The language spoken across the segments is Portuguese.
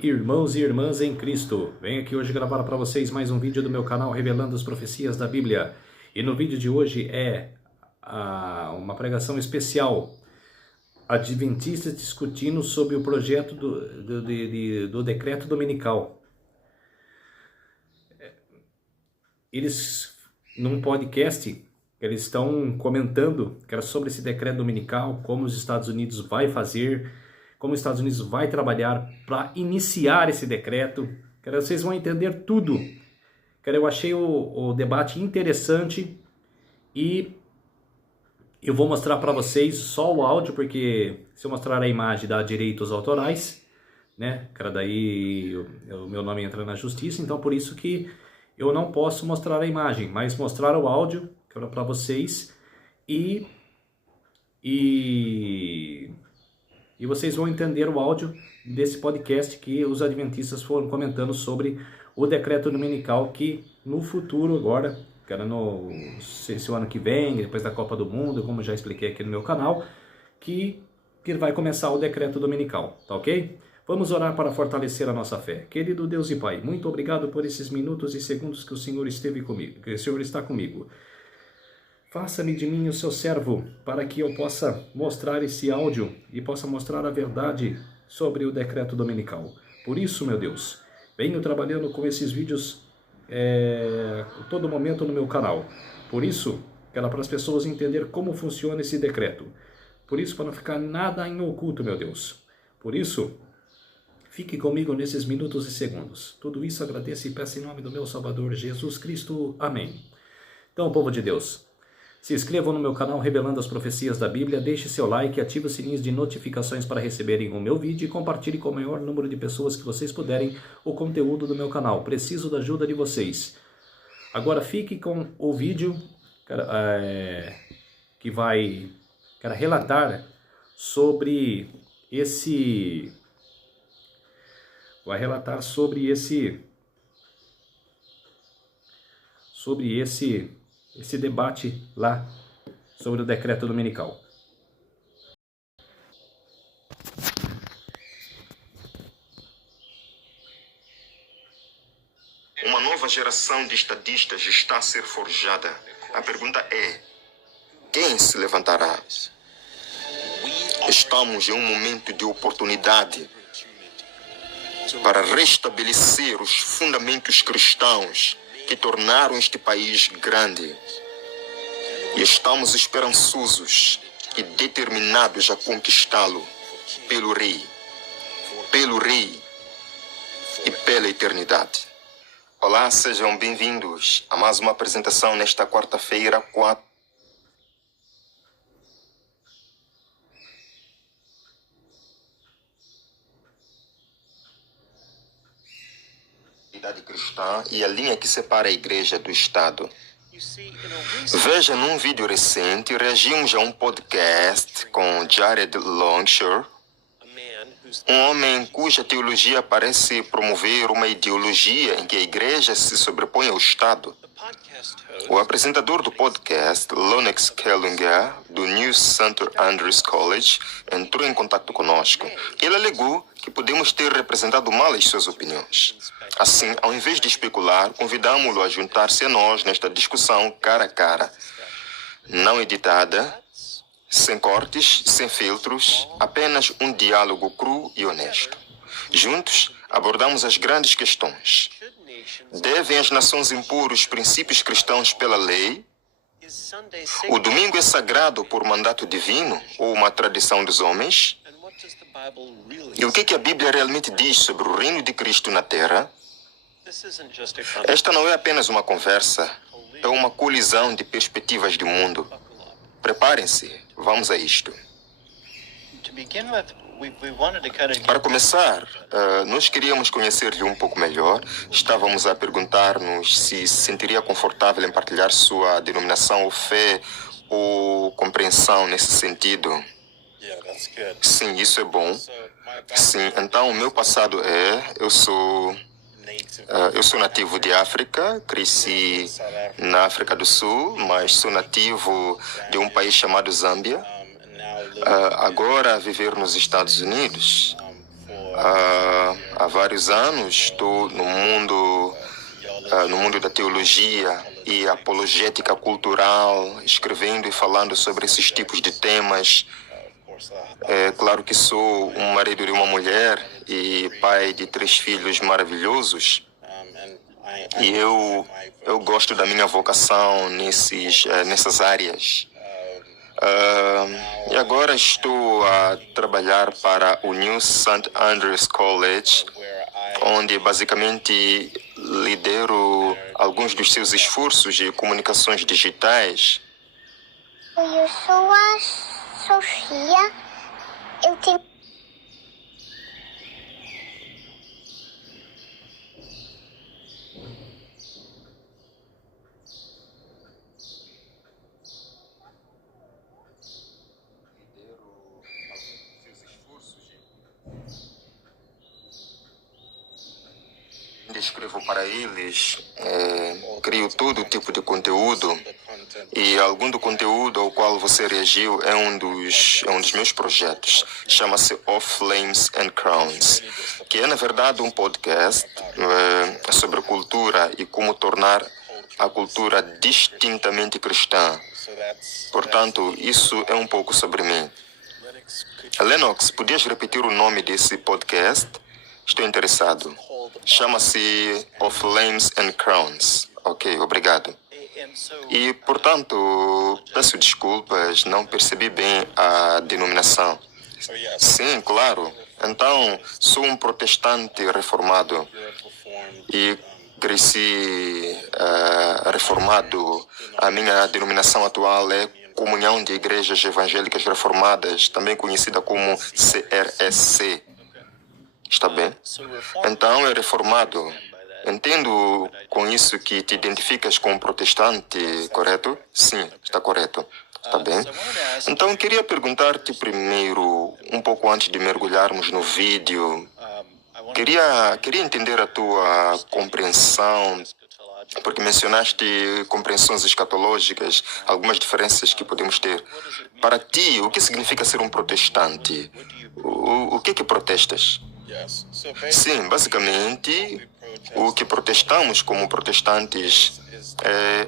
Irmãos e irmãs em Cristo, venho aqui hoje gravar para vocês mais um vídeo do meu canal revelando as profecias da Bíblia. E no vídeo de hoje é uma pregação especial, adventistas discutindo sobre o projeto do decreto dominical. Eles, num podcast, eles estão comentando que era sobre esse decreto dominical, como os Estados Unidos vai fazer, como os Estados Unidos vai trabalhar para iniciar esse decreto. Vocês vão entender tudo. Eu achei o debate interessante e eu vou mostrar para vocês só o áudio, porque se eu mostrar a imagem dá direitos autorais, né? Daí o meu nome entra na justiça, então por isso que eu não posso mostrar a imagem, mas mostrar o áudio para vocês e vocês vão entender o áudio desse podcast que os adventistas foram comentando sobre o decreto dominical que no futuro agora, no esse ano que vem, depois da Copa do Mundo, como já expliquei aqui no meu canal, que vai começar o decreto dominical, tá ok? Vamos orar para fortalecer a nossa fé. Querido Deus e Pai, muito obrigado por esses minutos e segundos que o Senhor esteve comigo, que o Senhor está comigo. Faça-me de mim o seu servo, para que eu possa mostrar esse áudio e possa mostrar a verdade sobre o decreto dominical. Por isso, meu Deus, venho trabalhando com esses vídeos todo momento no meu canal. Por isso, quero para as pessoas entenderem como funciona esse decreto. Por isso, para não ficar nada em oculto, meu Deus. Por isso, fique comigo nesses minutos e segundos. Tudo isso agradeço e peço em nome do meu Salvador Jesus Cristo. Amém. Então, povo de Deus, se inscrevam no meu canal Revelando as Profecias da Bíblia, deixe seu like, ative os sininhos de notificações para receberem o meu vídeo e compartilhe com o maior número de pessoas que vocês puderem o conteúdo do meu canal. Preciso da ajuda de vocês. Agora fique com o vídeo que vai relatar sobre esse debate lá sobre o decreto dominical. Uma nova geração de estadistas está a ser forjada. A pergunta é: quem se levantará? Estamos em um momento de oportunidade para restabelecer os fundamentos cristãos que tornaram este país grande. E estamos esperançosos e determinados a conquistá-lo pelo Rei e pela eternidade. Olá, sejam bem-vindos a mais uma apresentação nesta quarta-feira, 4 cristã e a linha que separa a igreja do Estado. Veja, num vídeo recente, reagimos a um podcast com Jared Longshore, um homem cuja teologia parece promover uma ideologia em que a igreja se sobrepõe ao Estado. O apresentador do podcast, Lonex Kellinger, do New St. Andrews College, entrou em contato conosco. Ele alegou que podemos ter representado mal as suas opiniões. Assim, ao invés de especular, convidamos-lo a juntar-se a nós nesta discussão cara a cara, não editada, sem cortes, sem filtros, apenas um diálogo cru e honesto. Juntos, abordamos as grandes questões. Devem as nações impor os princípios cristãos pela lei? O domingo é sagrado por mandato divino ou uma tradição dos homens? E o que a Bíblia realmente diz sobre o reino de Cristo na Terra? Esta não é apenas uma conversa, é uma colisão de perspectivas de mundo. Preparem-se, vamos a isto. Para começar, nós queríamos conhecer-lhe um pouco melhor. Estávamos a perguntar-nos se sentiria confortável em partilhar sua denominação ou fé ou compreensão nesse sentido. Sim, isso é bom. Sim, então o meu passado eu sou nativo de África, cresci na África do Sul, mas sou nativo de um país chamado Zâmbia. Agora, viver nos Estados Unidos, há vários anos estou no mundo da teologia e apologética cultural, escrevendo e falando sobre esses tipos de temas. É claro que sou um marido de uma mulher e pai de 3 filhos maravilhosos. E eu gosto da minha vocação nessas áreas. E agora estou a trabalhar para o New St. Andrews College, onde basicamente lidero alguns dos seus esforços de comunicações digitais. Eu sou a Sofia. Eu tenho... Escrevo para eles, crio todo tipo de conteúdo e algum do conteúdo ao qual você reagiu é um dos meus projetos. Chama-se Of Flames and Crowns, que é na verdade um podcast sobre cultura e como tornar a cultura distintamente cristã. Portanto, isso é um pouco sobre mim. Lennox, podias repetir o nome desse podcast? Estou interessado. Chama-se Of Flames and Crowns. Ok, obrigado. E, portanto, peço desculpas, não percebi bem a denominação. Sim, claro. Então, sou um protestante reformado e cresci reformado. A minha denominação atual é Comunhão de Igrejas Evangélicas Reformadas, também conhecida como CRSC. Está bem? Então é reformado. Entendo com isso que te identificas com um protestante, correto? Sim, está correto. Está bem? Então queria perguntar-te primeiro, um pouco antes de mergulharmos no vídeo, queria entender a tua compreensão, porque mencionaste compreensões escatológicas, algumas diferenças que podemos ter. Para ti, o que significa ser um protestante? O que protestas? Sim, basicamente, o que protestamos como protestantes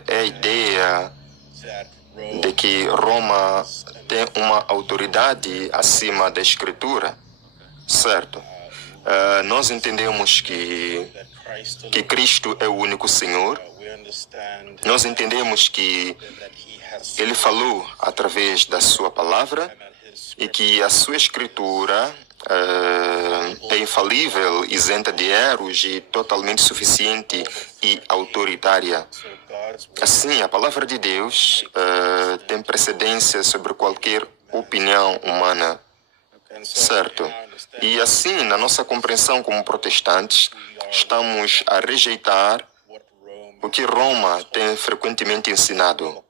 é a ideia de que Roma tem uma autoridade acima da Escritura, certo? Nós entendemos que Cristo é o único Senhor. Nós entendemos que Ele falou através da sua palavra e que a sua Escritura é infalível, isenta de erros e totalmente suficiente e autoritária. Assim, a palavra de Deus tem precedência sobre qualquer opinião humana, certo? E assim, na nossa compreensão como protestantes, estamos a rejeitar o que Roma tem frequentemente ensinado,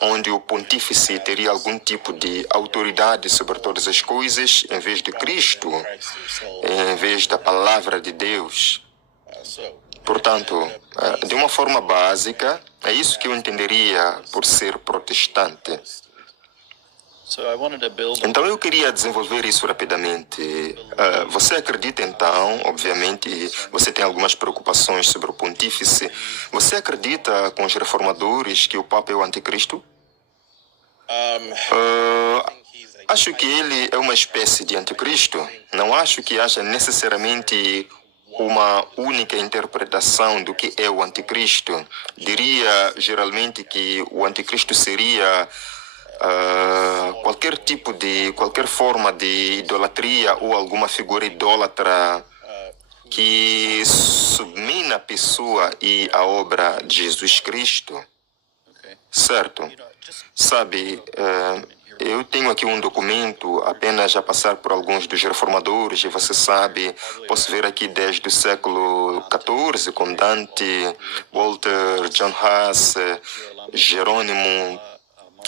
onde o pontífice teria algum tipo de autoridade sobre todas as coisas, em vez de Cristo, em vez da palavra de Deus. Portanto, de uma forma básica, é isso que eu entenderia por ser protestante. Então eu queria desenvolver isso rapidamente. Você acredita então, obviamente, você tem algumas preocupações sobre o pontífice. Você acredita com os reformadores que o Papa é o anticristo? Acho que ele é uma espécie de anticristo. Não acho que haja necessariamente uma única interpretação do que é o anticristo. Diria geralmente que o anticristo seria qualquer forma de idolatria ou alguma figura idólatra que submina a pessoa e a obra de Jesus Cristo, certo? Sabe, eu tenho aqui um documento apenas a passar por alguns dos reformadores e você sabe, posso ver aqui desde o século XIV com Dante, Walter, John Huss, Jerônimo,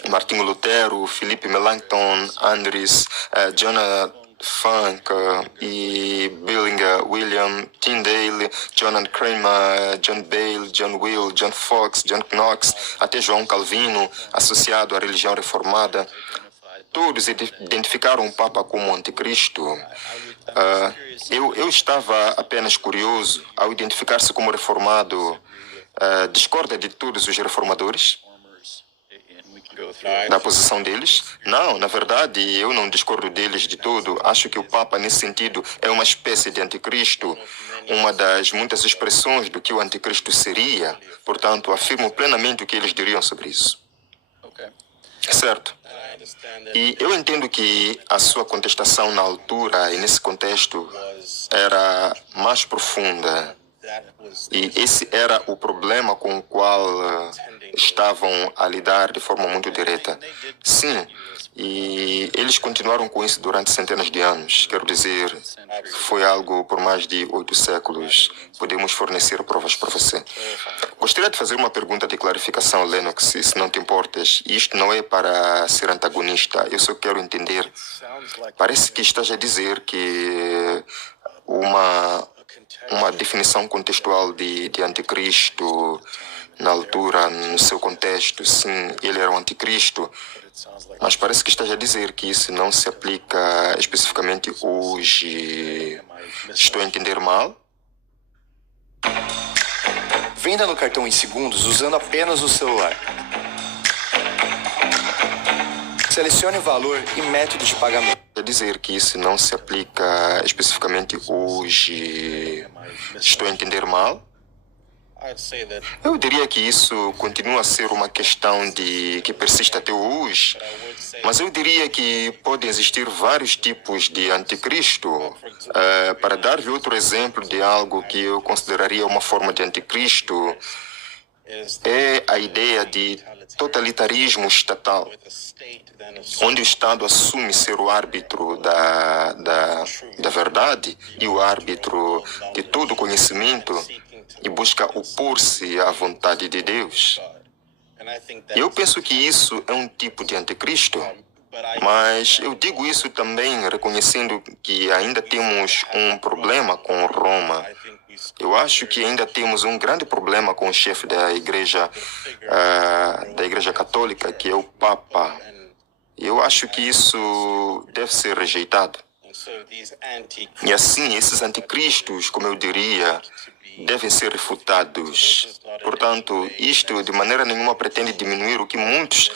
Martinho Lutero, Felipe Melanchthon, Andres, Jonah Funk e Billinger, William Tyndale, John Kramer, John Bale, John Will, John Fox, John Knox, até João Calvino, associado à religião reformada. Todos identificaram o Papa como anticristo. Eu estava apenas curioso ao identificar-se como reformado. Discorda de todos os reformadores? Da posição deles? Não, na verdade, eu não discordo deles de tudo. Acho que o Papa, nesse sentido, é uma espécie de anticristo, uma das muitas expressões do que o anticristo seria. Portanto, afirmo plenamente o que eles diriam sobre isso. Certo. E eu entendo que a sua contestação na altura e nesse contexto era mais profunda. E esse era o problema com o qual estavam a lidar de forma muito direta. Sim, e eles continuaram com isso durante centenas de anos. Quero dizer, foi algo por mais de 8 séculos. Podemos fornecer provas para você. Gostaria de fazer uma pergunta de clarificação, Lennox, se não te importas. Isto não é para ser antagonista, eu só quero entender. Parece que estás a dizer que uma definição contextual de anticristo na altura, no seu contexto, sim, ele era um anticristo, mas parece que estás a dizer que isso não se aplica especificamente hoje. Estou a entender mal? Venda no cartão em segundos usando apenas o celular. Selecione o valor e método de pagamento. Quer dizer que isso não se aplica especificamente hoje. Estou a entender mal? Eu diria que isso continua a ser uma questão que persiste até hoje, mas eu diria que podem existir vários tipos de anticristo. Para dar-lhe outro exemplo de algo que eu consideraria uma forma de anticristo, é a ideia de totalitarismo estatal, onde o Estado assume ser o árbitro da verdade e o árbitro de todo conhecimento e busca opor-se à vontade de Deus. Eu penso que isso é um tipo de anticristo, mas eu digo isso também reconhecendo que ainda temos um problema com Roma. Eu acho que ainda temos um grande problema com o chefe da Igreja Católica, que é o Papa. Eu acho que isso deve ser rejeitado. E assim, esses anticristos, como eu diria, devem ser refutados. Portanto, isto de maneira nenhuma pretende diminuir o que muitos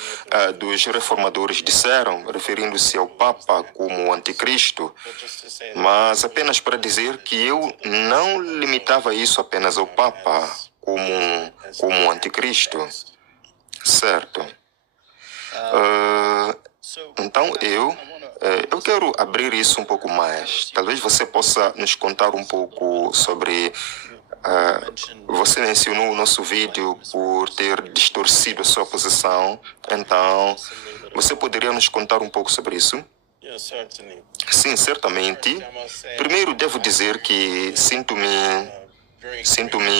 dos reformadores disseram, referindo-se ao Papa como anticristo, mas apenas para dizer que eu não limitava isso apenas ao Papa como anticristo. Certo. Então, eu quero abrir isso um pouco mais. Talvez você possa nos contar um pouco sobre... você mencionou o nosso vídeo por ter distorcido a sua posição. Então, você poderia nos contar um pouco sobre isso? Sim, certamente. Primeiro, devo dizer que sinto-me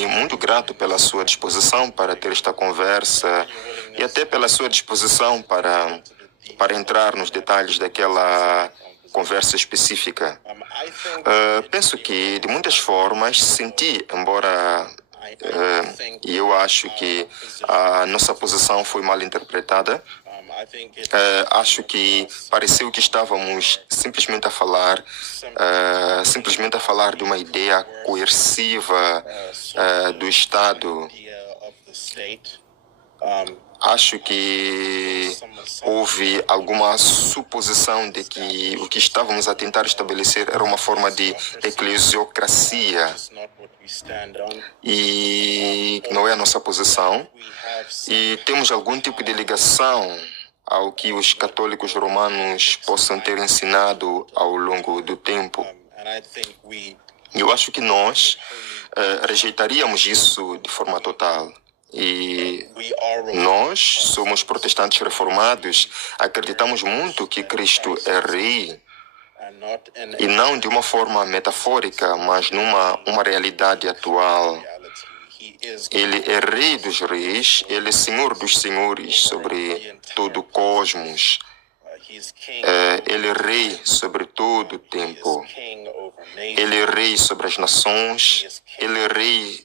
muito grato pela sua disposição para ter esta conversa e até pela sua disposição para entrar nos detalhes daquela conversa específica. Penso que, de muitas formas, senti, embora e eu acho que a nossa posição foi mal interpretada, acho que pareceu que estávamos simplesmente a falar de uma ideia coerciva do Estado. Acho que houve alguma suposição de que o que estávamos a tentar estabelecer era uma forma de eclesiocracia e não é a nossa posição. E temos algum tipo de ligação ao que os católicos romanos possam ter ensinado ao longo do tempo. Eu acho que nós rejeitaríamos isso de forma total. E nós somos protestantes reformados, acreditamos muito que Cristo é rei, e não de uma forma metafórica, mas uma realidade atual. Ele é rei dos reis, ele é senhor dos senhores sobre todo o cosmos. Ele é rei sobre todo o tempo. Ele é rei sobre as nações. Ele é rei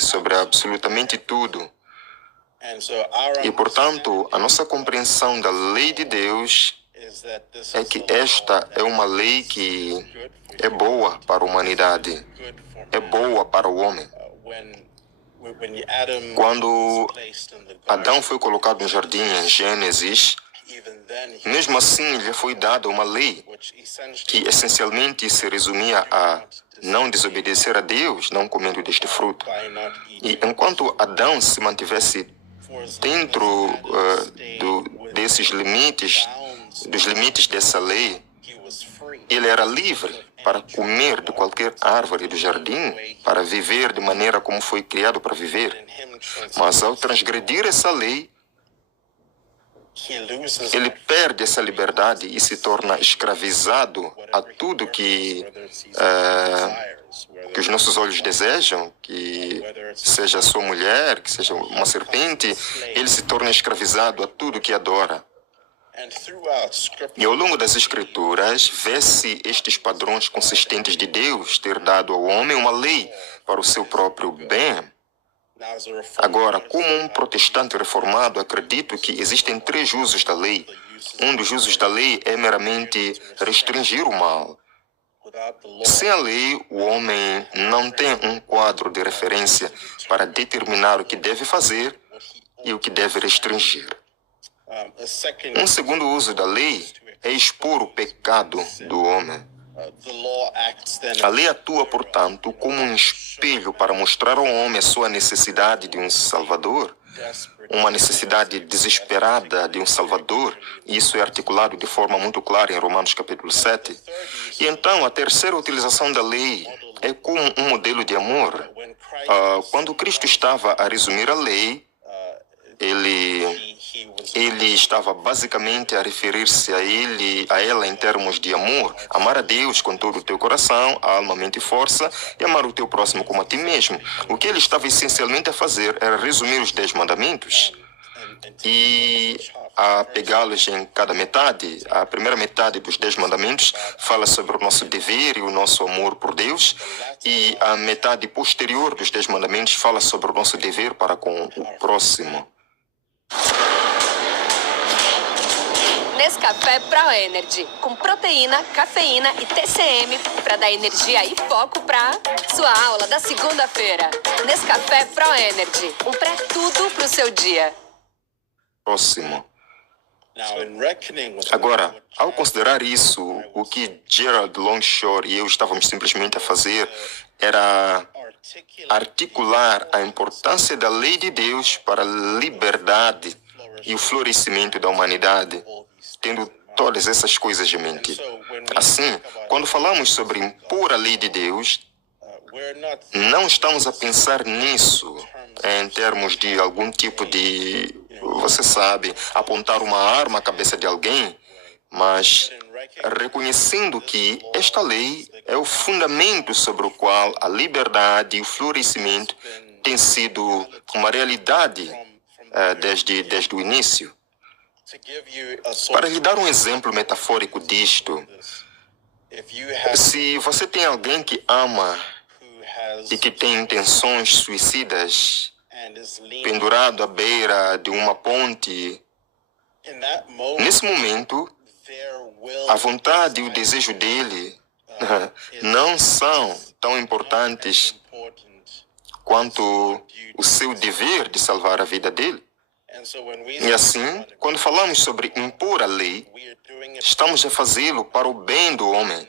sobre absolutamente tudo. E, portanto, a nossa compreensão da lei de Deus é que esta é uma lei que é boa para a humanidade, é boa para o homem. Quando Adão foi colocado no jardim em Gênesis, mesmo assim lhe foi dada uma lei que essencialmente se resumia a não desobedecer a Deus, não comendo deste fruto. E enquanto Adão se mantivesse dentro desses limites, dos limites dessa lei, ele era livre para comer de qualquer árvore do jardim, para viver de maneira como foi criado para viver. Mas ao transgredir essa lei, ele perde essa liberdade e se torna escravizado a tudo que os nossos olhos desejam, que seja a sua mulher, que seja uma serpente. Ele se torna escravizado a tudo que adora. E ao longo das Escrituras, vê-se estes padrões consistentes de Deus ter dado ao homem uma lei para o seu próprio bem. Agora, como um protestante reformado, acredito que existem 3 usos da lei. Um dos usos da lei é meramente restringir o mal. Sem a lei, o homem não tem um quadro de referência para determinar o que deve fazer e o que deve restringir. Um segundo uso da lei é expor o pecado do homem. A lei atua, portanto, como um espelho para mostrar ao homem a sua necessidade de um Salvador, uma necessidade desesperada de um Salvador, e isso é articulado de forma muito clara em Romanos capítulo 7. E então, a terceira utilização da lei é como um modelo de amor. Quando Cristo estava a resumir a lei, ele estava basicamente a referir-se a ela em termos de amor. Amar a Deus com todo o teu coração, alma, mente e força, e amar o teu próximo como a ti mesmo. O que ele estava essencialmente a fazer era resumir os 10 mandamentos e a pegá-los em cada metade. A primeira metade dos 10 mandamentos fala sobre o nosso dever e o nosso amor por Deus, e a metade posterior dos 10 mandamentos fala sobre o nosso dever para com o próximo. Nescafé Pro Energy, com proteína, cafeína e TCM para dar energia e foco para sua aula da segunda-feira. Nescafé Pro Energy, um pré-tudo para o seu dia. Próximo. Agora, ao considerar isso, o que Gerald Longshore e eu estávamos simplesmente a fazer era articular a importância da lei de Deus para a liberdade e o florescimento da humanidade, tendo todas essas coisas em mente. Assim, quando falamos sobre impor a lei de Deus, não estamos a pensar nisso em termos de algum tipo de, você sabe, apontar uma arma à cabeça de alguém, mas reconhecendo que esta lei é o fundamento sobre o qual a liberdade e o florescimento têm sido uma realidade desde o início. Para lhe dar um exemplo metafórico disto, se você tem alguém que ama e que tem intenções suicidas, pendurado à beira de uma ponte, nesse momento, a vontade e o desejo dele não são tão importantes quanto o seu dever de salvar a vida dele. E assim, quando falamos sobre impor a lei, estamos a fazê-lo para o bem do homem,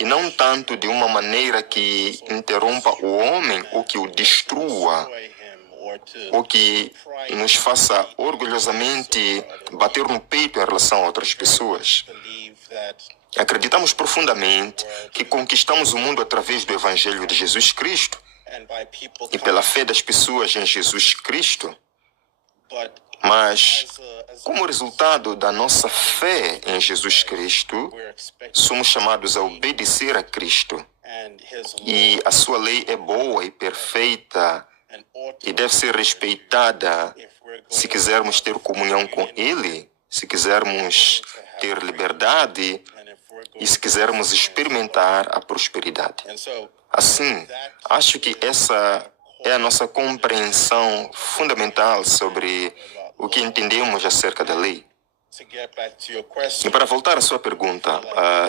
e não tanto de uma maneira que interrompa o homem ou que o destrua, ou que nos faça orgulhosamente bater no peito em relação a outras pessoas. Acreditamos profundamente que conquistamos o mundo através do Evangelho de Jesus Cristo e pela fé das pessoas em Jesus Cristo. Mas, como resultado da nossa fé em Jesus Cristo, somos chamados a obedecer a Cristo. E a sua lei é boa e perfeita e deve ser respeitada se quisermos ter comunhão com Ele, se quisermos ter liberdade e se quisermos experimentar a prosperidade. Assim, acho que essa é a nossa compreensão fundamental sobre o que entendemos acerca da lei. E para voltar à sua pergunta,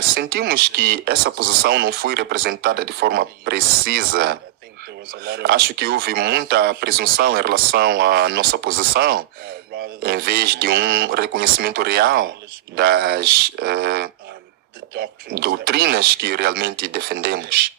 sentimos que essa posição não foi representada de forma precisa. Acho que houve muita presunção em relação à nossa posição, em vez de um reconhecimento real das doutrinas que realmente defendemos.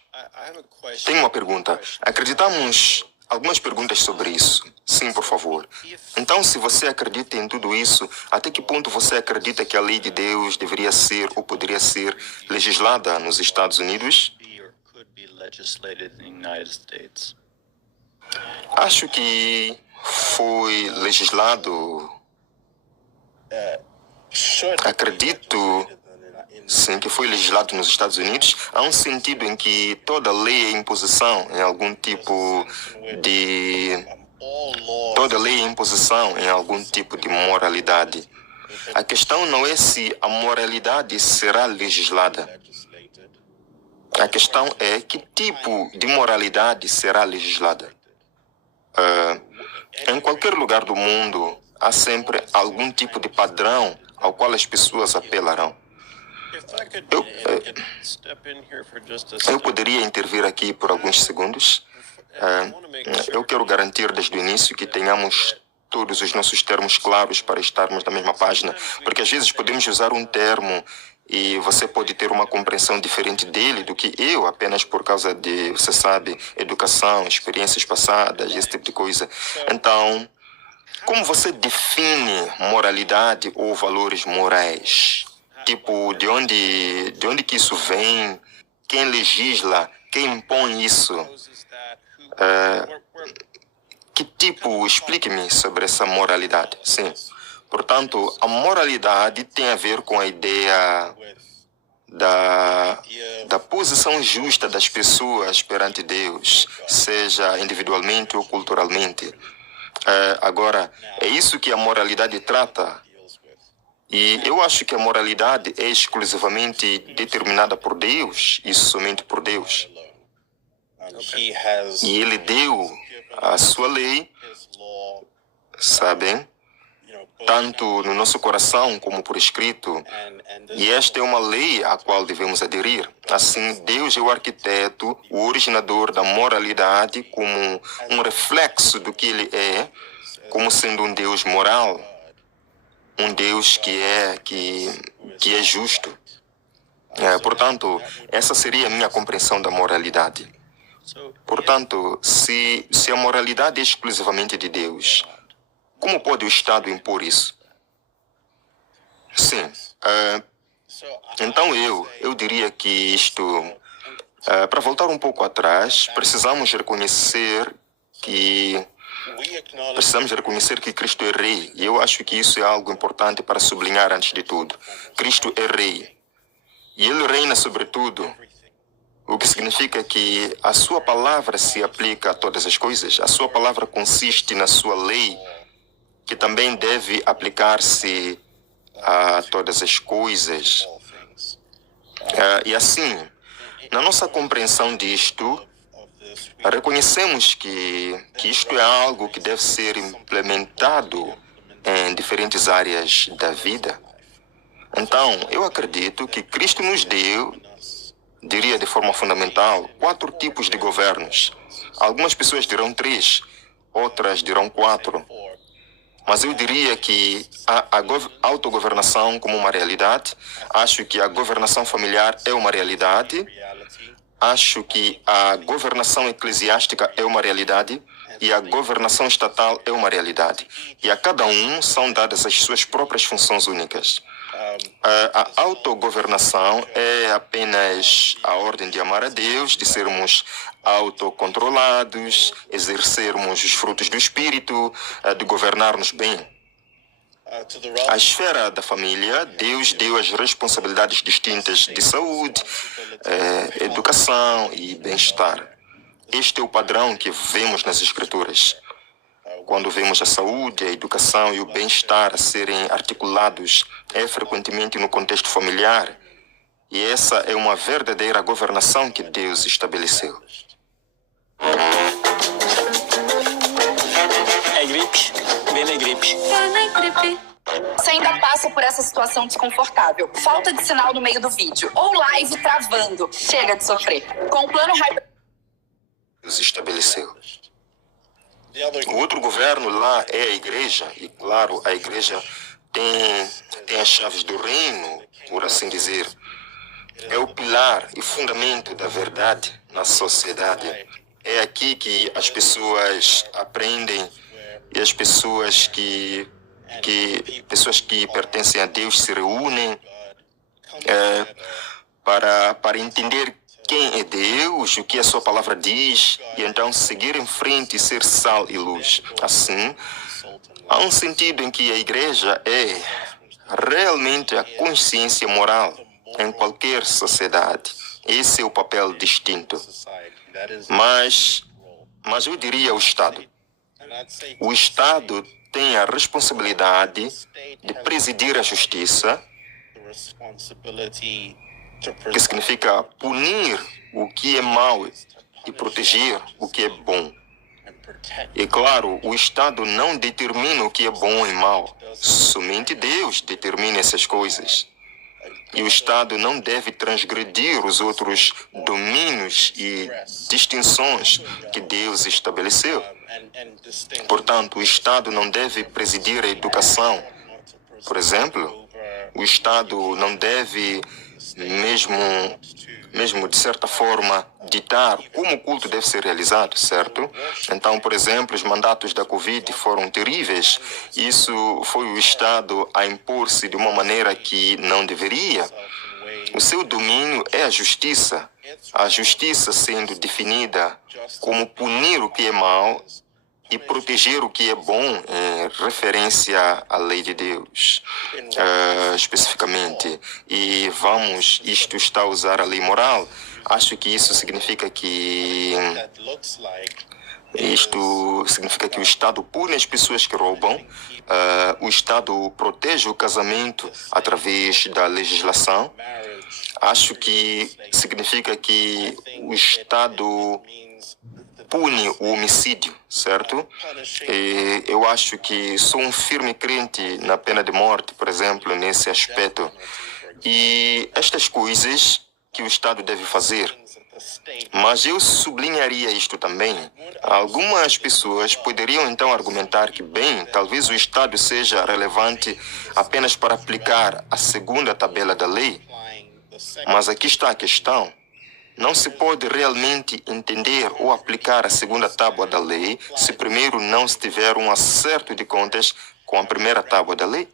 Tenho uma pergunta. Acreditamos algumas perguntas sobre isso. Sim, por favor. Então, se você acredita em tudo isso, até que ponto você acredita que a lei de Deus deveria ser ou poderia ser legislada nos Estados Unidos? Acho que foi legislado. Acredito, sim, que foi legislado nos Estados Unidos. Há um sentido em que toda lei é imposição em algum tipo de... Toda lei é imposição em algum tipo de moralidade. A questão não é se a moralidade será legislada. A questão é que tipo de moralidade será legislada. Em qualquer lugar do mundo, há sempre algum tipo de padrão ao qual as pessoas apelarão. Eu poderia intervir aqui por alguns segundos. Eu quero garantir desde o início que tenhamos todos os nossos termos claros para estarmos na mesma página, porque às vezes podemos usar um termo e você pode ter uma compreensão diferente dele do que eu, apenas por causa de, você sabe, educação, experiências passadas, esse tipo de coisa. Então, como você define moralidade ou valores morais? Tipo, de onde que isso vem? Quem legisla? Quem impõe isso? Que tipo? Explique-me sobre essa moralidade. Sim. Portanto, a moralidade tem a ver com a ideia da posição justa das pessoas perante Deus, seja individualmente ou culturalmente. Agora, é isso que a moralidade trata. E eu acho que a moralidade é exclusivamente determinada por Deus e somente por Deus. E Ele deu a sua lei, sabem? Tanto no nosso coração como por escrito. E esta é uma lei à qual devemos aderir. Assim, Deus é o arquiteto, o originador da moralidade como um reflexo do que Ele é, como sendo um Deus moral, um Deus que é justo. Portanto, essa seria a minha compreensão da moralidade. Portanto, se a moralidade é exclusivamente de Deus, como pode o Estado impor isso? Sim. Então eu diria que isto, para voltar um pouco atrás, precisamos reconhecer que Cristo é Rei. E eu acho que isso é algo importante para sublinhar antes de tudo. Cristo é Rei. E Ele reina sobre tudo. O que significa que a sua palavra se aplica a todas as coisas. A sua palavra consiste na sua lei, que também deve aplicar-se a todas as coisas. E assim, na nossa compreensão disto, reconhecemos que isto é algo que deve ser implementado em diferentes áreas da vida. Então, eu acredito que Cristo nos deu, diria de forma fundamental, 4 tipos de governos. Algumas pessoas dirão 3, outras dirão 4. Mas eu diria que a autogovernação como uma realidade, acho que a governação familiar é uma realidade, acho que a governação eclesiástica é uma realidade e a governação estatal é uma realidade. E a cada um são dadas as suas próprias funções únicas. A autogovernação é apenas a ordem de amar a Deus, de sermos autocontrolados, exercermos os frutos do Espírito, de governar-nos bem. A esfera da família, Deus deu as responsabilidades distintas de saúde, educação e bem-estar. Este é o padrão que vemos nas Escrituras. Quando vemos a saúde, a educação e o bem-estar a serem articulados, é frequentemente no contexto familiar. E essa é uma verdadeira governação que Deus estabeleceu. É gripe? Vem na gripe. É na gripe. Você ainda passa por essa situação desconfortável. Falta de sinal no meio do vídeo. Ou live travando. Chega de sofrer. Com o plano Hyper... estabeleceu. O outro governo lá é a igreja, e claro, a igreja tem as chaves do reino, por assim dizer. É o pilar e fundamento da verdade na sociedade. É aqui que as pessoas aprendem e as pessoas que pertencem a Deus se reúnem para entender quem é Deus, o que a sua palavra diz, e então seguir em frente e ser sal e luz. Assim, há um sentido em que a igreja é realmente a consciência moral em qualquer sociedade. Esse é o papel distinto. Mas eu diria o Estado. O Estado tem a responsabilidade de presidir a justiça, que significa punir o que é mau e proteger o que é bom. E claro, o Estado não determina o que é bom e mau. Somente Deus determina essas coisas. E o Estado não deve transgredir os outros domínios e distinções que Deus estabeleceu. Portanto, o Estado não deve presidir a educação. Por exemplo, o Estado não deve, mesmo de certa forma, ditar como o culto deve ser realizado, certo? Então, por exemplo, os mandatos da Covid foram terríveis. Isso foi o Estado a impor-se de uma maneira que não deveria. O seu domínio é a justiça. A justiça sendo definida como punir o que é mau e proteger o que é bom em referência à lei de Deus, especificamente. E isto está a usar a lei moral. Acho que isso significa que o Estado pune as pessoas que roubam, o Estado protege o casamento através da legislação. Acho que significa que o Estado pune o homicídio, certo? E eu acho que sou um firme crente na pena de morte, por exemplo, nesse aspecto. E estas coisas que o Estado deve fazer. Mas eu sublinharia isto também. Algumas pessoas poderiam então argumentar que, bem, talvez o Estado seja relevante apenas para aplicar a segunda tabela da lei. Mas aqui está a questão. Não se pode realmente entender ou aplicar a segunda tábua da lei se primeiro não se tiver um acerto de contas com a primeira tábua da lei.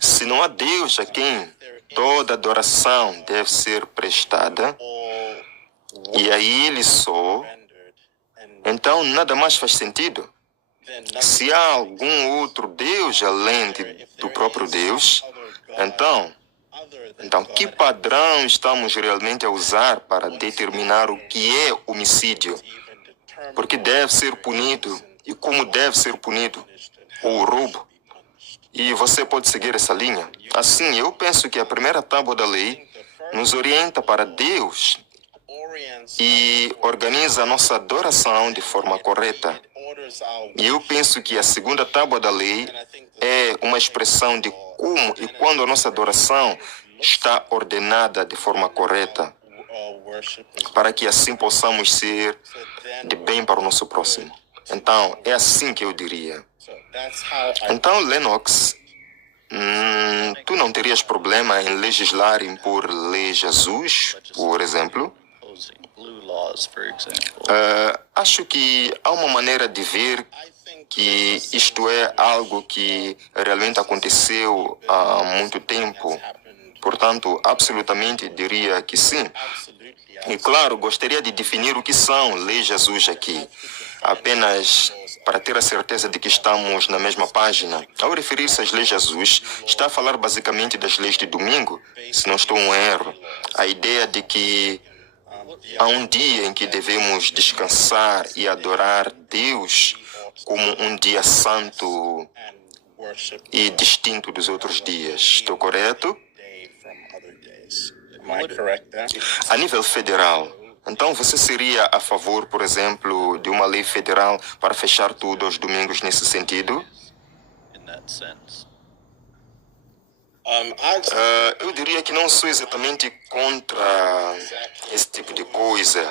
Se não há Deus a quem toda adoração deve ser prestada, e a Ele só, então nada mais faz sentido. Se há algum outro Deus além do próprio Deus, então, que padrão estamos realmente a usar para determinar o que é homicídio? Porque deve ser punido e como deve ser punido? Ou o roubo? E você pode seguir essa linha. Assim, eu penso que a primeira tábua da lei nos orienta para Deus e organiza a nossa adoração de forma correta. E eu penso que a segunda tábua da lei é uma expressão de como e quando a nossa adoração está ordenada de forma correta, para que assim possamos ser de bem para o nosso próximo. Então, é assim que eu diria. Então, Lennox, tu não terias problema em legislar e impor leis azuis, por exemplo? Acho que há uma maneira de ver que isto é algo que realmente aconteceu há muito tempo. Portanto, absolutamente diria que sim. E claro, gostaria de definir o que são leis azuis aqui, apenas para ter a certeza de que estamos na mesma página. Ao referir-se às leis azuis, está a falar basicamente das leis de domingo, se não estou em erro. A ideia de que há um dia em que devemos descansar e adorar Deus como um dia santo e distinto dos outros dias. Estou correto? A nível federal, então você seria a favor, por exemplo, de uma lei federal para fechar tudo aos domingos nesse sentido? Eu diria que não sou exatamente contra esse tipo de coisa,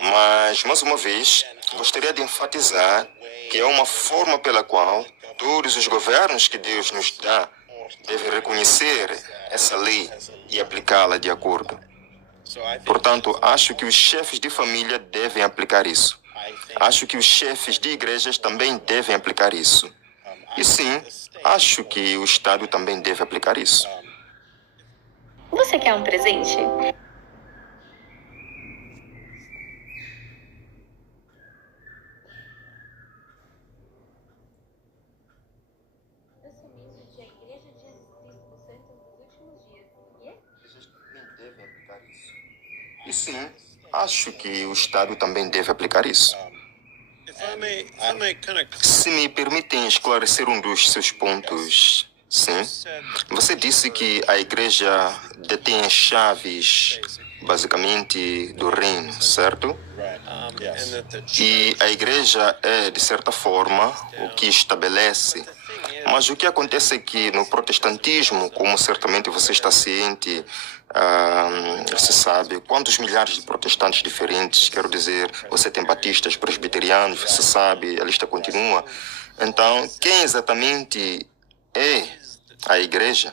mas, mais uma vez, gostaria de enfatizar que é uma forma pela qual todos os governos que Deus nos dá devem reconhecer essa lei e aplicá-la de acordo. Portanto, acho que os chefes de família devem aplicar isso. Acho que os chefes de igrejas também devem aplicar isso. E sim, acho que o Estado também deve aplicar isso. Você quer um presente? E sim, acho que o Estado também deve aplicar isso. Se me permitem esclarecer um dos seus pontos, sim. Você disse que a igreja detém as chaves, basicamente, do reino, certo? E a igreja é, de certa forma, o que estabelece. Mas o que acontece é que no protestantismo, como certamente você está ciente, você sabe quantos milhares de protestantes diferentes, quero dizer, você tem batistas, presbiterianos, você sabe, a lista continua. Então, quem exatamente é a igreja?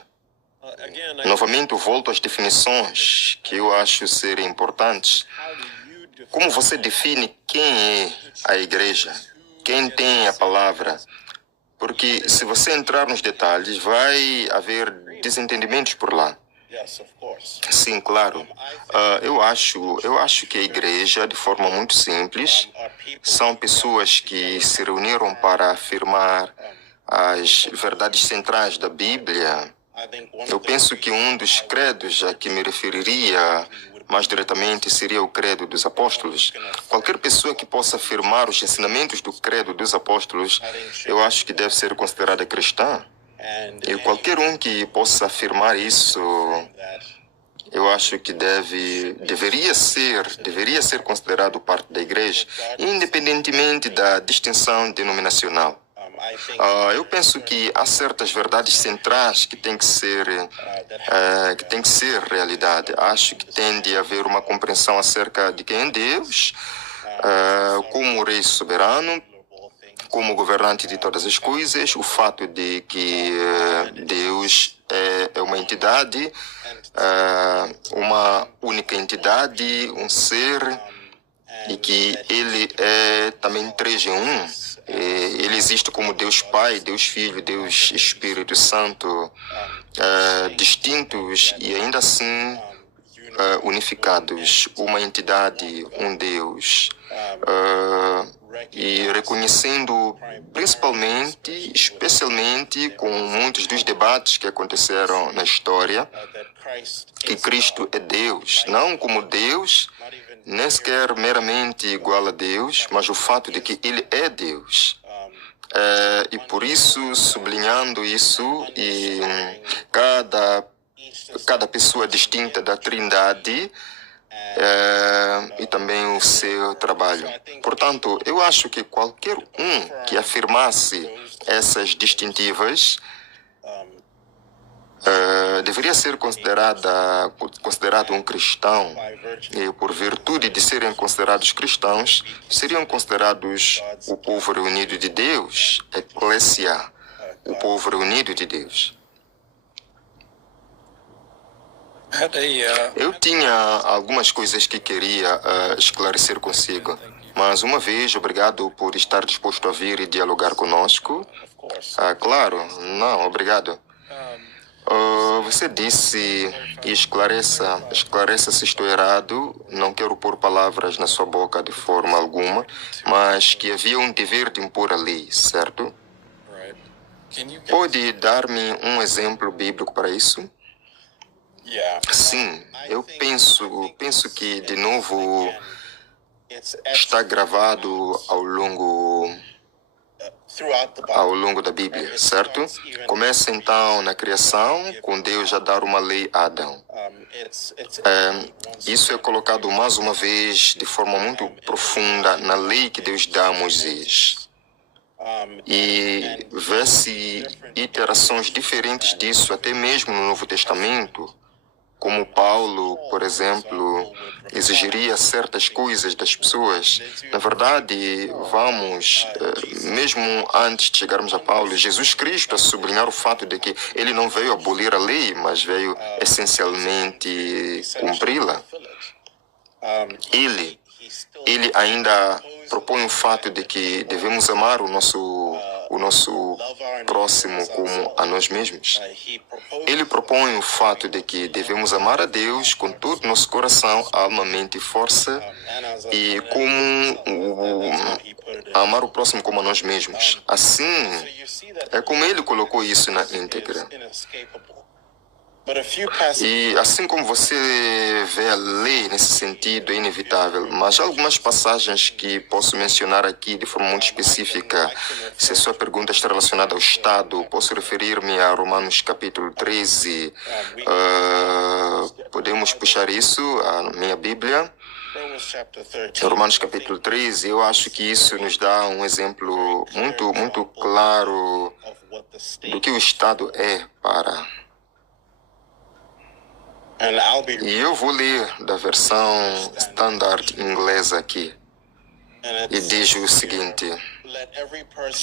Novamente, eu volto às definições que eu acho serem importantes. Como você define quem é a igreja? Quem tem a palavra? Porque se você entrar nos detalhes, vai haver desentendimentos por lá. Sim, claro. Eu acho que a igreja, de forma muito simples, são pessoas que se reuniram para afirmar as verdades centrais da Bíblia. Eu penso que um dos credos a que me referiria mais diretamente seria o credo dos apóstolos. Qualquer pessoa que possa afirmar os ensinamentos do credo dos apóstolos, eu acho que deve ser considerada cristã. E qualquer um que possa afirmar isso, eu acho que deveria ser considerado parte da igreja, independentemente da distinção denominacional. Eu penso que há certas verdades centrais que têm que ser realidade. Acho que tem de haver uma compreensão acerca de quem é Deus, como rei soberano, como governante de todas as coisas, o fato de que Deus é uma entidade, uma única entidade, um ser, e que Ele é também três em um. Ele existe como Deus Pai, Deus Filho, Deus Espírito Santo, distintos e ainda assim unificados, uma entidade, um Deus, e reconhecendo principalmente, especialmente com muitos dos debates que aconteceram na história, que Cristo é Deus, não como Deus, nem sequer meramente igual a Deus, mas o fato de que Ele é Deus. E por isso, sublinhando isso, e cada pessoa distinta da Trindade, e também o seu trabalho. Portanto, eu acho que qualquer um que afirmasse essas distintivas deveria ser considerado um cristão, e por virtude de serem considerados cristãos, seriam considerados o povo reunido de Deus, eclésia, o povo reunido de Deus. Eu tinha algumas coisas que queria esclarecer consigo, mas uma vez, obrigado por estar disposto a vir e dialogar conosco. Claro, não, obrigado. Você disse, e esclareça se estou errado, não quero pôr palavras na sua boca de forma alguma, mas que havia um dever de impor a lei, certo? Pode dar-me um exemplo bíblico para isso? Sim, eu penso que, de novo, está gravado ao longo da Bíblia, certo? Começa então na criação, com Deus a dar uma lei a Adão. Isso é colocado mais uma vez de forma muito profunda na lei que Deus dá a Moisés. E vê-se iterações diferentes disso, até mesmo no Novo Testamento, como Paulo, por exemplo, exigiria certas coisas das pessoas. Na verdade, mesmo antes de chegarmos a Paulo, Jesus Cristo a sublinhar o fato de que ele não veio abolir a lei, mas veio essencialmente cumpri-la. Ele ainda propõe o fato de que devemos amar o nosso próximo como a nós mesmos. Ele propõe o fato de que devemos amar a Deus com todo o nosso coração, alma, mente e força, e amar o próximo como a nós mesmos. Assim, é como ele colocou isso na íntegra. E assim como você vê a lei nesse sentido, é inevitável, mas há algumas passagens que posso mencionar aqui de forma muito específica. Se a sua pergunta está relacionada ao Estado, posso referir-me a Romanos capítulo 13. Podemos puxar isso, a minha Bíblia. Romanos capítulo 13, eu acho que isso nos dá um exemplo muito claro do que o Estado é para... E eu vou ler da versão standard inglesa aqui. E diz o seguinte: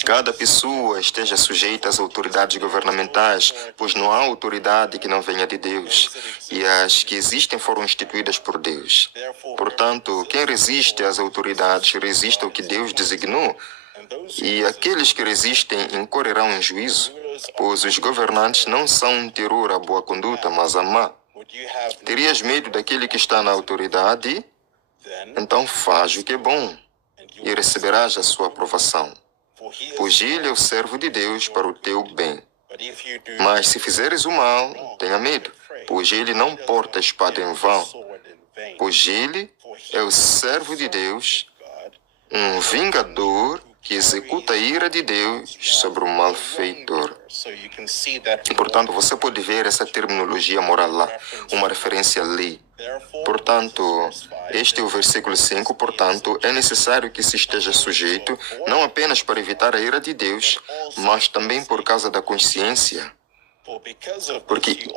cada pessoa esteja sujeita às autoridades governamentais, pois não há autoridade que não venha de Deus, e as que existem foram instituídas por Deus. Portanto, quem resiste às autoridades, resiste ao que Deus designou, e aqueles que resistem incorrerão em juízo, pois os governantes não são um terror à boa conduta, mas à má. Terias medo daquele que está na autoridade? Então faz o que é bom e receberás a sua aprovação, pois ele é o servo de Deus para o teu bem. Mas se fizeres o mal, tenha medo, pois ele não porta a espada em vão, pois ele é o servo de Deus, um vingador que executa a ira de Deus sobre o malfeitor. E, portanto, você pode ver essa terminologia moral lá, uma referência à lei. Portanto, este é o versículo 5, portanto, é necessário que se esteja sujeito, não apenas para evitar a ira de Deus, mas também por causa da consciência. Porque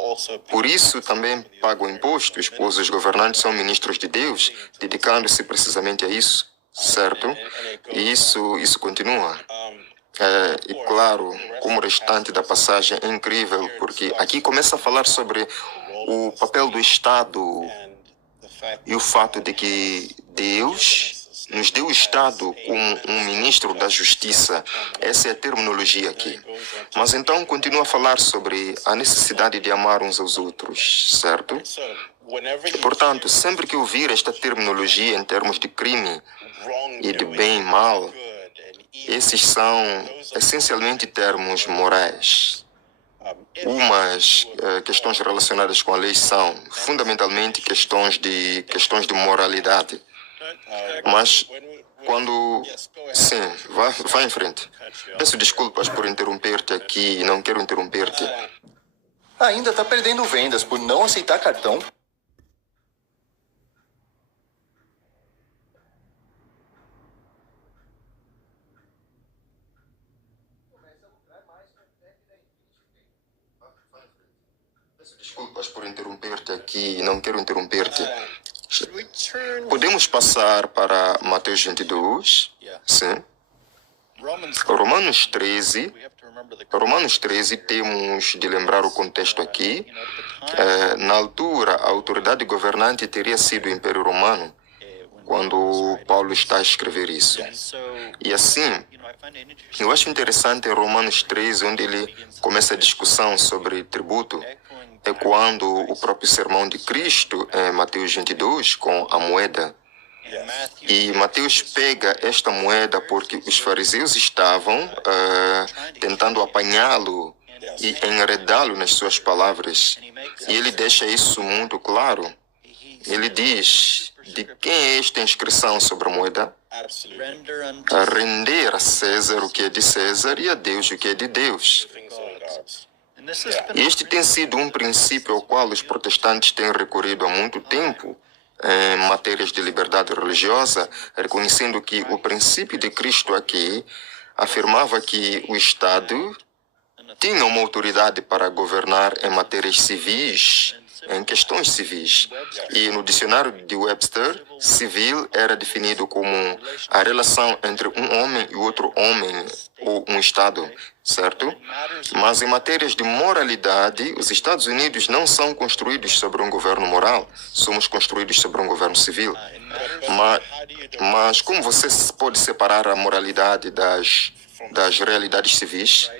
por isso também pagam impostos, pois os governantes são ministros de Deus, dedicando-se precisamente a isso. Certo? E isso continua. E claro, como o restante da passagem é incrível, porque aqui começa a falar sobre o papel do Estado e o fato de que Deus nos deu o Estado como um ministro da justiça. Essa é a terminologia aqui. Mas então continua a falar sobre a necessidade de amar uns aos outros, certo? E, portanto, sempre que ouvir esta terminologia em termos de crime e de bem e mal, esses são essencialmente termos morais. Umas questões relacionadas com a lei são fundamentalmente questões de moralidade. Mas quando... Sim, vá em frente. Peço desculpas por interromper-te aqui, não quero interromper-te. Ainda está perdendo vendas por não aceitar cartão? Desculpas por interromper-te aqui, não quero interromper-te. Podemos passar para Mateus 22? Sim. Romanos 13, temos de lembrar o contexto aqui. Na altura, a autoridade governante teria sido o Império Romano, quando Paulo está a escrever isso. E assim, eu acho interessante em Romanos 13, onde ele começa a discussão sobre tributo, é quando o próprio sermão de Cristo, em Mateus 22, com a moeda. E Mateus pega esta moeda porque os fariseus estavam tentando apanhá-lo e enredá-lo nas suas palavras. E ele deixa isso muito claro. Ele diz: de quem é esta inscrição sobre a moeda? A render a César o que é de César e a Deus o que é de Deus. Este tem sido um princípio ao qual os protestantes têm recorrido há muito tempo em matérias de liberdade religiosa, reconhecendo que o princípio de Cristo aqui afirmava que o Estado tinha uma autoridade para governar em matérias civis, em questões civis. E no dicionário de Webster, civil era definido como a relação entre um homem e outro homem, ou um Estado, certo? Mas em matérias de moralidade, os Estados Unidos não são construídos sobre um governo moral, somos construídos sobre um governo civil. Mas como você pode separar a moralidade das realidades civis?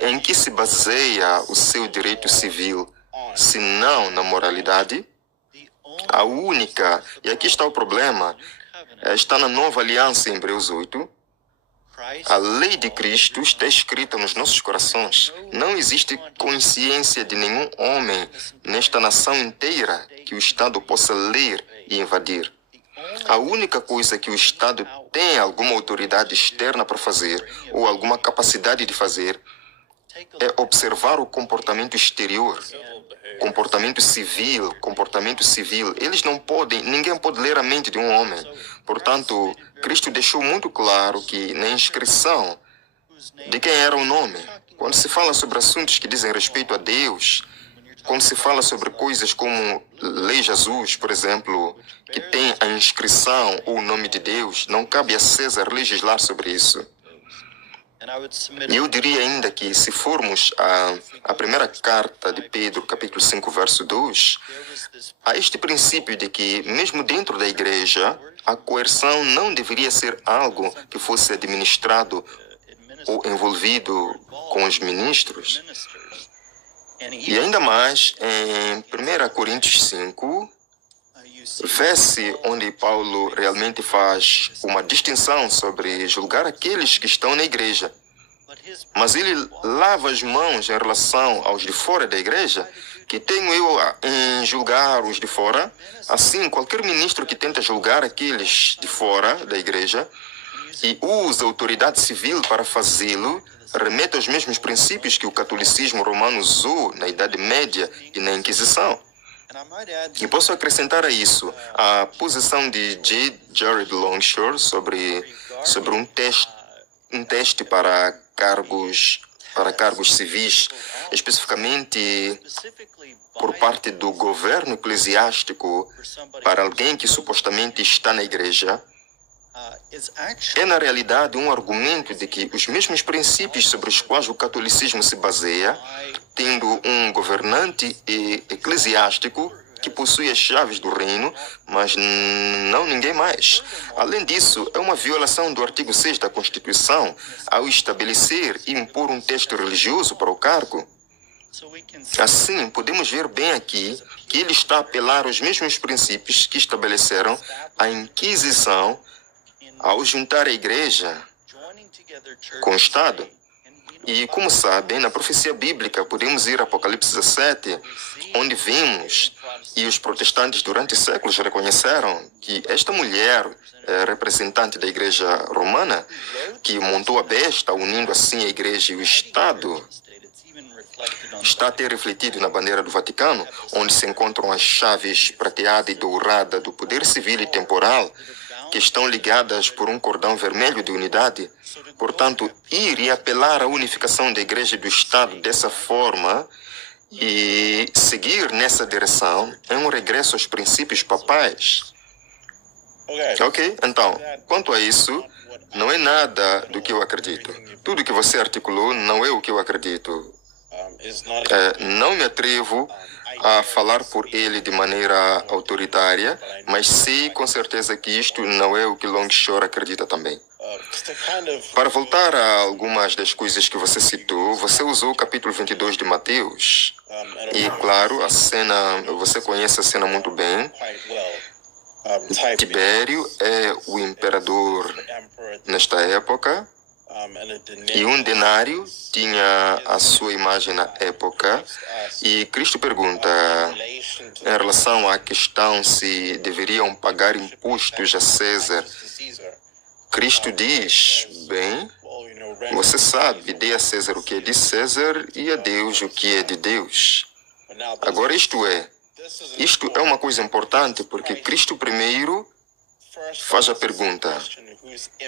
Em que se baseia o seu direito civil, se não na moralidade? A única, e aqui está o problema, está na nova aliança em Hebreus 8. A lei de Cristo está escrita nos nossos corações. Não existe consciência de nenhum homem nesta nação inteira que o Estado possa ler e invadir. A única coisa que o Estado tem alguma autoridade externa para fazer, ou alguma capacidade de fazer, é observar o comportamento exterior, comportamento civil. Eles não podem, ninguém pode ler a mente de um homem. Portanto, Cristo deixou muito claro que na inscrição de quem era o nome, quando se fala sobre assuntos que dizem respeito a Deus, quando se fala sobre coisas como Lei Jesus, por exemplo, que tem a inscrição ou o nome de Deus, não cabe a César legislar sobre isso. E eu diria ainda que se formos à primeira carta de Pedro, capítulo 5, verso 2, há este princípio de que, mesmo dentro da igreja, a coerção não deveria ser algo que fosse administrado ou envolvido com os ministros. E ainda mais, em 1 Coríntios 5, vê-se onde Paulo realmente faz uma distinção sobre julgar aqueles que estão na igreja. Mas ele lava as mãos em relação aos de fora da igreja. Que tenho eu em julgar os de fora? Assim, qualquer ministro que tenta julgar aqueles de fora da igreja e usa a autoridade civil para fazê-lo, remete aos mesmos princípios que o catolicismo romano usou na Idade Média e na Inquisição. E posso acrescentar a isso a posição de J. Jared Longshore sobre um teste para cargos civis, especificamente por parte do governo eclesiástico para alguém que supostamente está na igreja. É na realidade um argumento de que os mesmos princípios sobre os quais o catolicismo se baseia, tendo um governante eclesiástico que possui as chaves do reino, mas não ninguém mais. Além disso, é uma violação do artigo 6 da Constituição ao estabelecer e impor um texto religioso para o cargo. Assim, podemos ver bem aqui que ele está a apelar aos mesmos princípios que estabeleceram a Inquisição ao juntar a igreja com o Estado. E, como sabem, na profecia bíblica, podemos ir a Apocalipse 17, onde vimos, e os protestantes durante séculos reconheceram, que esta mulher, representante da igreja romana, que montou a besta, unindo assim a igreja e o Estado, está até refletido na bandeira do Vaticano, onde se encontram as chaves prateada e dourada do poder civil e temporal, que estão ligadas por um cordão vermelho de unidade. Portanto, ir e apelar à unificação da igreja e do Estado dessa forma e seguir nessa direção é um regresso aos princípios papais. Ok? Então, quanto a isso, não é nada do que eu acredito. Tudo que você articulou não é o que eu acredito. Não me atrevo a falar por ele de maneira autoritária, mas sei com certeza que isto não é o que Longshore acredita também. Para voltar a algumas das coisas que você citou, você usou o capítulo 22 de Mateus. E, claro, a cena, você conhece a cena muito bem. Tibério é o imperador nesta época. E um denário tinha a sua imagem na época. E Cristo pergunta, em relação à questão se deveriam pagar impostos a César, Cristo diz, bem, você sabe, dê a César o que é de César e a Deus o que é de Deus. Agora isto é uma coisa importante porque Cristo primeiro faz a pergunta: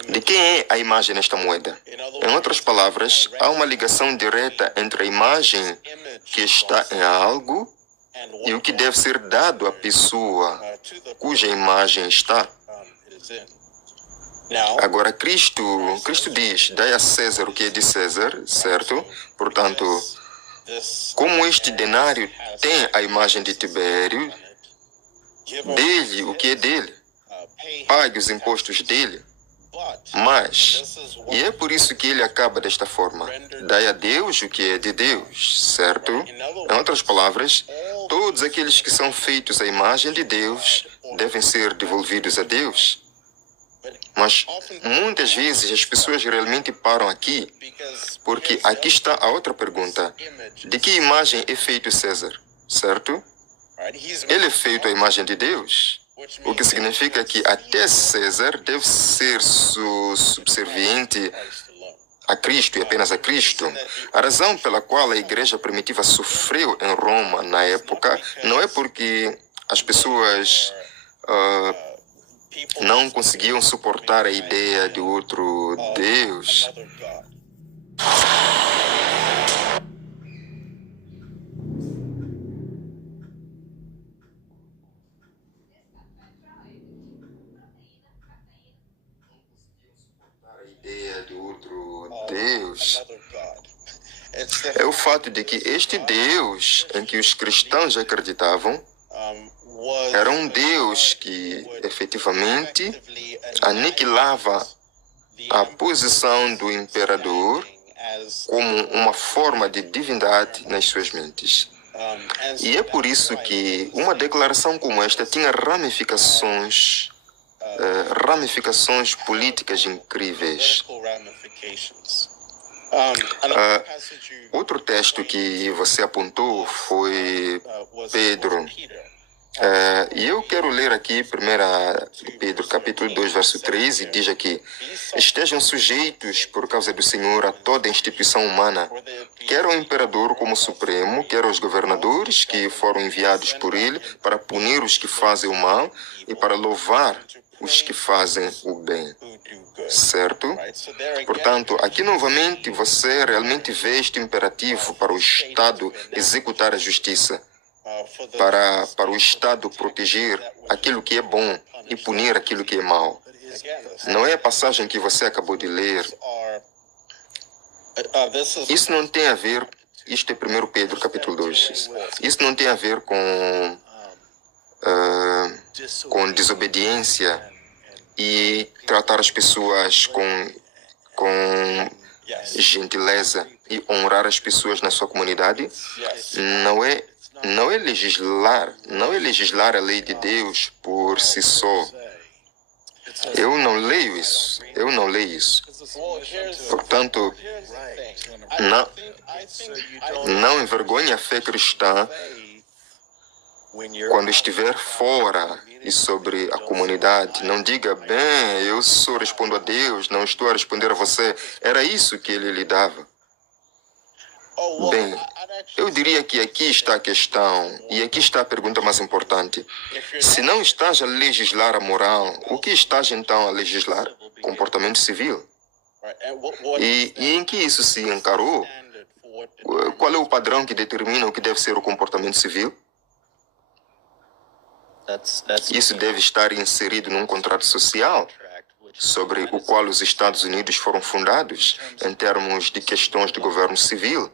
de quem é a imagem nesta moeda? Em outras palavras, há uma ligação direta entre a imagem que está em algo e o que deve ser dado à pessoa cuja imagem está. Agora, Cristo diz: dai a César o que é de César, certo? Portanto, como este denário tem a imagem de Tibério, dê-lhe o que é dele, pague os impostos dele. Mas, e é por isso que ele acaba desta forma: dai a Deus o que é de Deus, certo? Em outras palavras, todos aqueles que são feitos à imagem de Deus devem ser devolvidos a Deus. Mas muitas vezes as pessoas realmente param aqui, porque aqui está a outra pergunta: de que imagem é feito César, certo? Ele é feito à imagem de Deus, o que significa que até César deve ser subserviente a Cristo e apenas a Cristo. A razão pela qual a igreja primitiva sofreu em Roma na época não é porque as pessoas não conseguiam suportar a ideia de outro Deus. É o fato de que este Deus em que os cristãos acreditavam era um Deus que efetivamente aniquilava a posição do imperador como uma forma de divindade nas suas mentes. E é por isso que uma declaração como esta tinha ramificações políticas incríveis. Outro texto que você apontou foi Pedro. E eu quero ler aqui 1 Pedro capítulo 2, verso 13, e diz aqui: estejam sujeitos por causa do Senhor a toda instituição humana, quer ao imperador como supremo, quer aos governadores que foram enviados por ele para punir os que fazem o mal e para louvar os que fazem o bem. Certo? Portanto, aqui novamente você realmente vê este imperativo para o Estado executar a justiça, para o Estado proteger aquilo que é bom e punir aquilo que é mal. Não é a passagem que você acabou de ler. Isso não tem a ver, isto é 1 Pedro capítulo 2, isso não tem a ver com desobediência e tratar as pessoas com gentileza e honrar as pessoas na sua comunidade. Não é legislar a lei de Deus por si só. Eu não leio isso. Portanto, não envergonhe a fé cristã quando estiver fora e sobre a comunidade. Não diga: bem, eu só respondo a Deus, não estou a responder a você. Era isso que ele lhe dava. Bem, eu diria que aqui está a questão, e aqui está a pergunta mais importante. Se não estás a legislar a moral, o que estás então a legislar? Comportamento civil. E em que isso se encarou? Qual é o padrão que determina o que deve ser o comportamento civil? Isso deve estar inserido num contrato social sobre o qual os Estados Unidos foram fundados em termos de questões de governo civil,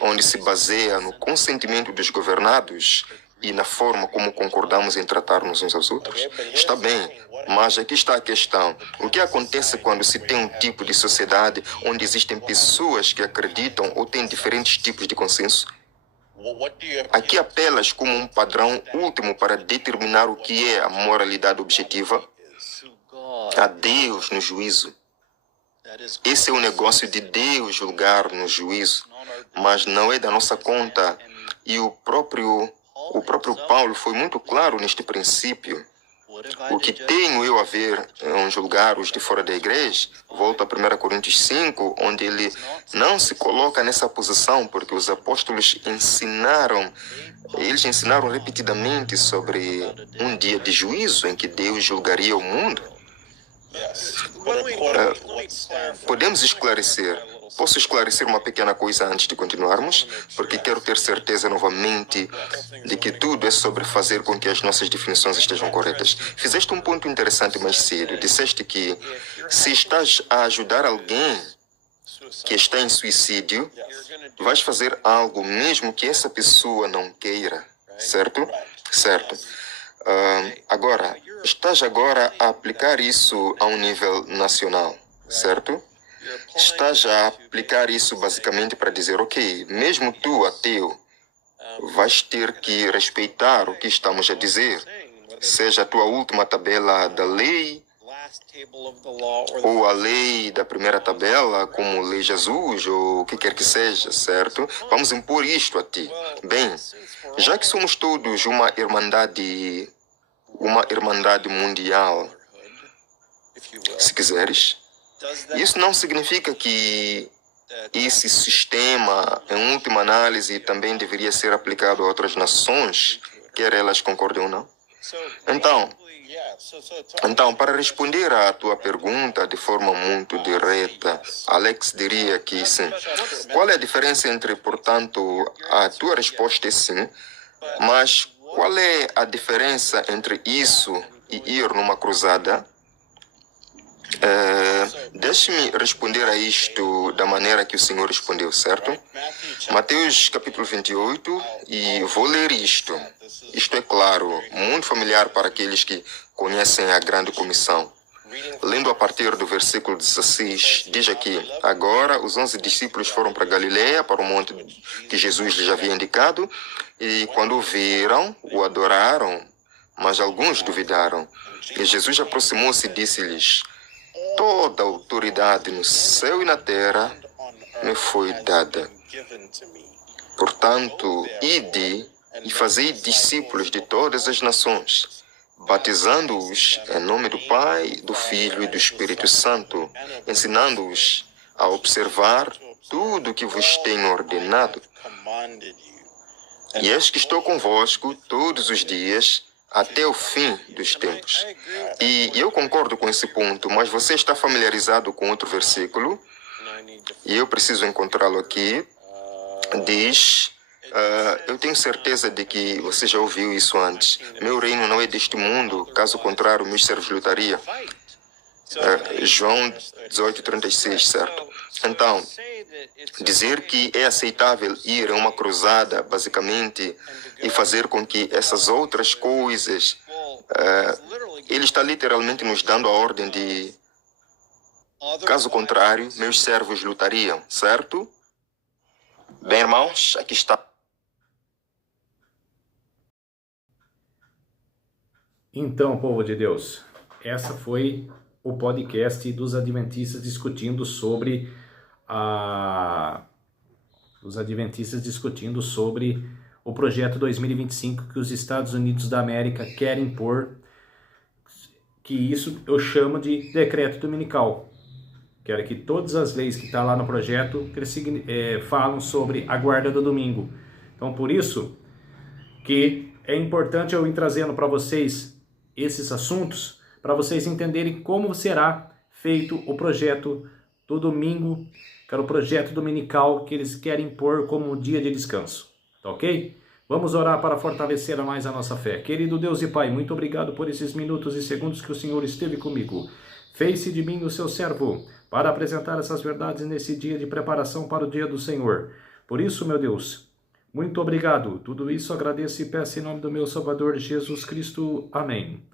onde se baseia no consentimento dos governados e na forma como concordamos em tratar-nos uns aos outros. Está bem, mas aqui está a questão. O que acontece quando se tem um tipo de sociedade onde existem pessoas que acreditam ou têm diferentes tipos de consenso? Aqui apelas como um padrão último para determinar o que é a moralidade objetiva? A Deus no juízo. Esse é o negócio de Deus julgar no juízo, mas não é da nossa conta. E o próprio Paulo foi muito claro neste princípio. O que tenho eu a ver em julgar os de fora da igreja, volta a 1 Coríntios 5, onde ele não se coloca nessa posição, porque os apóstolos ensinaram repetidamente sobre um dia de juízo em que Deus julgaria o mundo. Podemos esclarecer. Posso esclarecer uma pequena coisa antes de continuarmos? Porque quero ter certeza novamente de que tudo é sobre fazer com que as nossas definições estejam corretas. Fizeste um ponto interessante mais cedo. Disseste que se estás a ajudar alguém que está em suicídio, vais fazer algo mesmo que essa pessoa não queira, certo? Certo. Agora, estás agora a aplicar isso a um nível nacional, certo? Estás a aplicar isso basicamente para dizer, ok, mesmo tu, ateu, vais ter que respeitar o que estamos a dizer, seja a tua última tabela da lei, ou a lei da primeira tabela, como lei Jesus, ou o que quer que seja, certo? Vamos impor isto a ti. Bem, já que somos todos uma irmandade mundial, se quiseres, isso não significa que esse sistema, em última análise, também deveria ser aplicado a outras nações, quer elas concordem ou não? Então, para responder à tua pergunta de forma muito direta, Alex diria que sim. Qual é a diferença entre, portanto, a tua resposta é sim, mas qual é a diferença entre isso e ir numa cruzada? Deixe-me responder a isto da maneira que o Senhor respondeu, certo? Mateus capítulo 28, e vou ler isto. Isto é claro, muito familiar para aqueles que conhecem a grande comissão. Lendo a partir do versículo 16, diz aqui: agora os 11 discípulos foram para Galileia, para o monte que Jesus lhes havia indicado, e quando o viram, o adoraram, mas alguns duvidaram. E Jesus aproximou-se e disse-lhes: toda a autoridade no céu e na terra me foi dada. Portanto, ide e fazei discípulos de todas as nações, batizando-os em nome do Pai, do Filho e do Espírito Santo, ensinando-os a observar tudo o que vos tenho ordenado. E eis que estou convosco todos os dias, até o fim dos tempos. E eu concordo com esse ponto, mas você está familiarizado com outro versículo, e eu preciso encontrá-lo aqui. Diz, eu tenho certeza de que você já ouviu isso antes: meu reino não é deste mundo, caso contrário, meus servos lutariam. João 18:36, certo? Então, dizer que é aceitável ir a uma cruzada, basicamente, e fazer com que essas outras coisas, ele está literalmente nos dando a ordem de, caso contrário, meus servos lutariam, certo? Bem, irmãos, aqui está. Então, povo de Deus, essa foi o podcast dos Adventistas discutindo sobre o projeto 2025 que os Estados Unidos da América querem pôr, que isso eu chamo de decreto dominical. Quero que todas as leis que estão lá no projeto falam sobre a guarda do domingo. Então, por isso que é importante eu ir trazendo para vocês esses assuntos, para vocês entenderem como será feito o projeto do domingo, que era o projeto dominical que eles querem pôr como dia de descanso. Tá ok? Vamos orar para fortalecer mais a nossa fé. Querido Deus e Pai, muito obrigado por esses minutos e segundos que o Senhor esteve comigo. Fez-se de mim o seu servo, para apresentar essas verdades nesse dia de preparação para o dia do Senhor. Por isso, meu Deus, muito obrigado. Tudo isso agradeço e peço em nome do meu Salvador Jesus Cristo. Amém.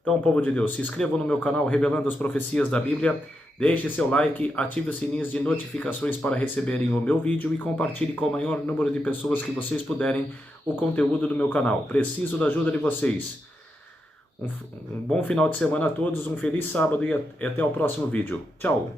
Então, povo de Deus, se inscrevam no meu canal Revelando as Profecias da Bíblia, deixe seu like, ative os sininhos de notificações para receberem o meu vídeo e compartilhe com o maior número de pessoas que vocês puderem o conteúdo do meu canal. Preciso da ajuda de vocês. Um bom final de semana a todos, um feliz sábado e até o próximo vídeo. Tchau!